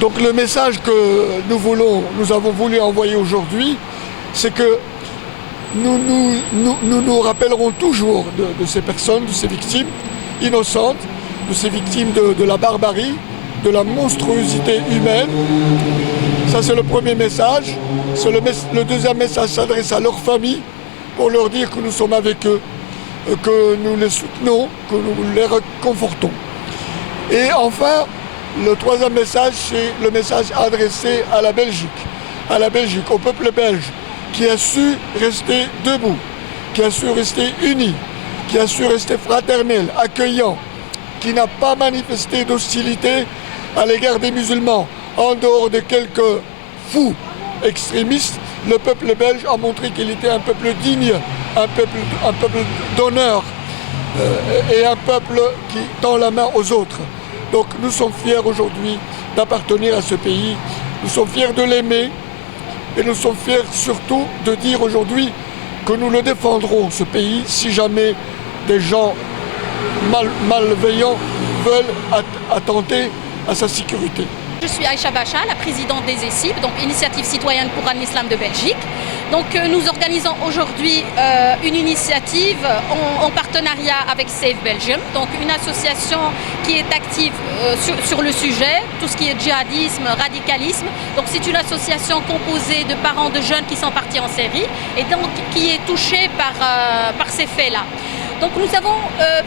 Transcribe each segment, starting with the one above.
Donc le message que nous avons voulu envoyer aujourd'hui, c'est que nous rappellerons toujours de ces personnes, de ces victimes innocentes, de ces victimes de la barbarie, de la monstruosité humaine. Ça, c'est le premier message. Le deuxième message s'adresse à leurs familles pour leur dire que nous sommes avec eux, que nous les soutenons, que nous les réconfortons. Et enfin, le troisième message, c'est le message adressé à la Belgique, au peuple belge, qui a su rester debout, qui a su rester uni, qui a su rester fraternel, accueillant, qui n'a pas manifesté d'hostilité à l'égard des musulmans. En dehors de quelques fous extrémistes, le peuple belge a montré qu'il était un peuple digne, un peuple d'honneur et un peuple qui tend la main aux autres. Donc nous sommes fiers aujourd'hui d'appartenir à ce pays, nous sommes fiers de l'aimer et nous sommes fiers surtout de dire aujourd'hui que nous le défendrons, ce pays, si jamais des gens malveillants veulent attenter à sa sécurité. Je suis Aïcha Bacha, la présidente des ESIB, donc Initiative citoyenne pour un islam de Belgique. Donc nous organisons aujourd'hui une initiative en partenariat avec Save Belgium, donc une association qui est active sur le sujet, tout ce qui est djihadisme, radicalisme. Donc c'est une association composée de parents de jeunes qui sont partis en Syrie et donc qui est touchée par ces faits-là. Donc nous avons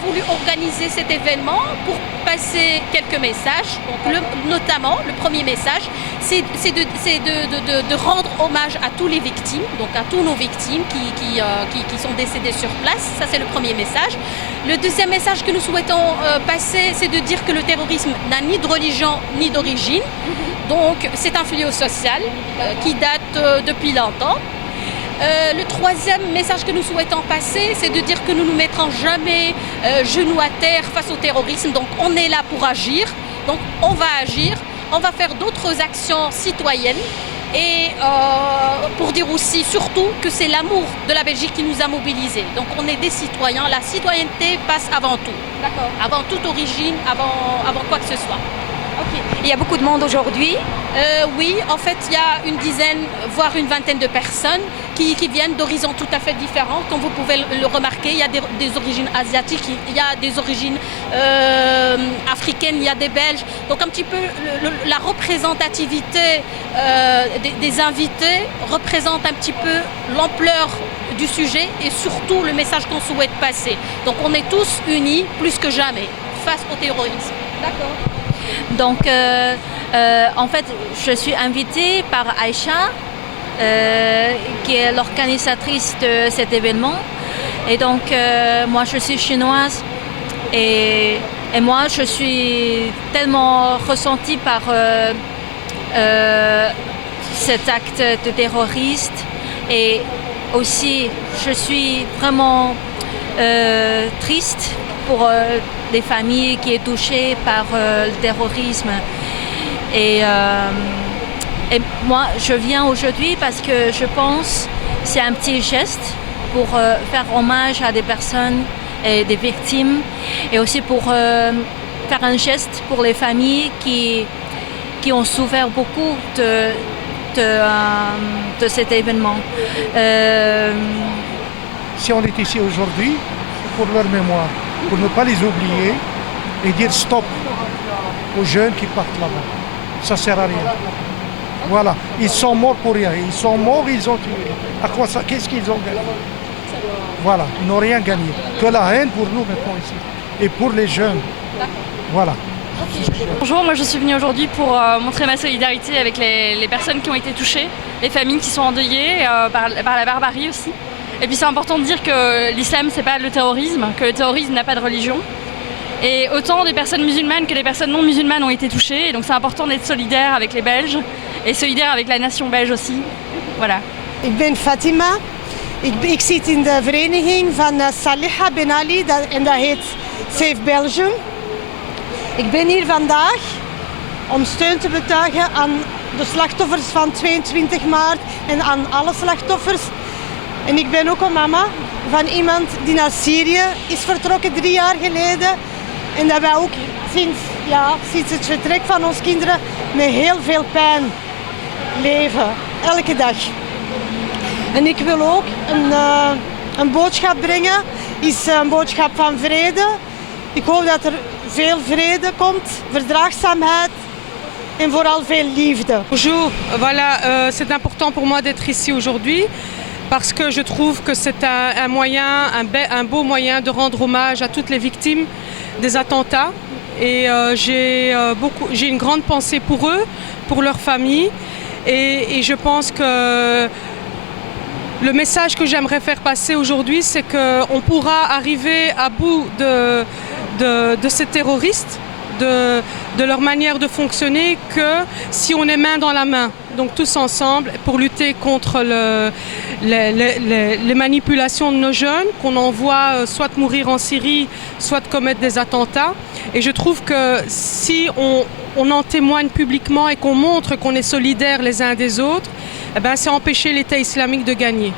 voulu organiser cet événement pour passer quelques messages. Donc notamment, le premier message, c'est de rendre hommage à tous les victimes, donc à tous nos victimes qui sont décédées sur place. Ça, c'est le premier message. Le deuxième message que nous souhaitons passer, c'est de dire que le terrorisme n'a ni de religion ni d'origine. Donc c'est un fléau social qui date depuis longtemps. Le troisième message que nous souhaitons passer, c'est de dire que nous ne mettrons jamais genoux à terre face au terrorisme. Donc on est là pour agir, donc on va agir, on va faire d'autres actions citoyennes et pour dire aussi surtout que c'est l'amour de la Belgique qui nous a mobilisés. Donc on est des citoyens, la citoyenneté passe avant tout. D'accord. Avant toute origine, avant quoi que ce soit. Okay. Il y a beaucoup de monde aujourd'hui. Oui, en fait, il y a une dizaine, voire une vingtaine de personnes qui viennent d'horizons tout à fait différents. Comme vous pouvez le remarquer, il y a des origines asiatiques, il y a des origines africaines, il y a des Belges. Donc un petit peu la représentativité des invités représente un petit peu l'ampleur du sujet et surtout le message qu'on souhaite passer. Donc on est tous unis plus que jamais face au terrorisme. D'accord. Donc, en fait, je suis invitée par Aïcha, qui est l'organisatrice de cet événement. Et donc, moi, je suis chinoise et moi, je suis tellement ressentie par cet acte de terroriste. Et aussi, je suis vraiment triste pour les familles qui sont touchées par le terrorisme. Et moi, je viens aujourd'hui parce que je pense que c'est un petit geste pour faire hommage à des personnes et des victimes et aussi pour faire un geste pour les familles qui ont souffert beaucoup de cet événement. Si on est ici aujourd'hui, c'est pour leur mémoire, pour ne pas les oublier et dire stop aux jeunes qui partent là-bas. Ça ne sert à rien. Voilà, ils sont morts pour rien. Ils sont morts, ils ont tué. À quoi ça? Qu'est-ce qu'ils ont gagné? Voilà, ils n'ont rien gagné. Que la haine pour nous maintenant ici. Et pour les jeunes. Voilà. Bonjour, moi je suis venue aujourd'hui pour montrer ma solidarité avec les personnes qui ont été touchées, les familles qui sont endeuillées par la barbarie aussi. Et puis c'est important de dire que l'islam c'est pas le terrorisme, que le terrorisme n'a pas de religion Et autant des personnes musulmanes que des personnes non musulmanes ont été touchées. Et donc c'est important d'être solidaire avec les Belges et solidaire avec la nation belge aussi. Voilà. Ik ben Fatima. Ik zit in de vereniging van Saliha Ben Ali en dat heet Save Belgium. Ik ben hier vandaag om steun te betuigen aan de slachtoffers van 22 maart en aan alle slachtoffers. En ik ben ook een mama van iemand die naar Syrië is vertrokken 3 jaar geleden. En dat wij ook sinds het vertrek van onze kinderen met heel veel pijn leven, elke dag. En ik wil ook een boodschap brengen, is een boodschap van vrede. Ik hoop dat er veel vrede komt, verdraagzaamheid en vooral veel liefde. Bonjour, voilà, c'est important pour moi d'être ici aujourd'hui parce que je trouve que c'est un beau moyen de rendre hommage à toutes les victimes des attentats et j'ai une grande pensée pour eux, pour leurs familles et je pense que le message que j'aimerais faire passer aujourd'hui, c'est qu'on pourra arriver à bout de ces terroristes, de leur manière de fonctionner, que si on est main dans la main, donc tous ensemble, pour lutter contre les manipulations de nos jeunes, qu'on envoie soit mourir en Syrie, soit commettre des attentats. Et je trouve que si on en témoigne publiquement et qu'on montre qu'on est solidaires les uns des autres, eh ben, c'est empêcher l'État islamique de gagner.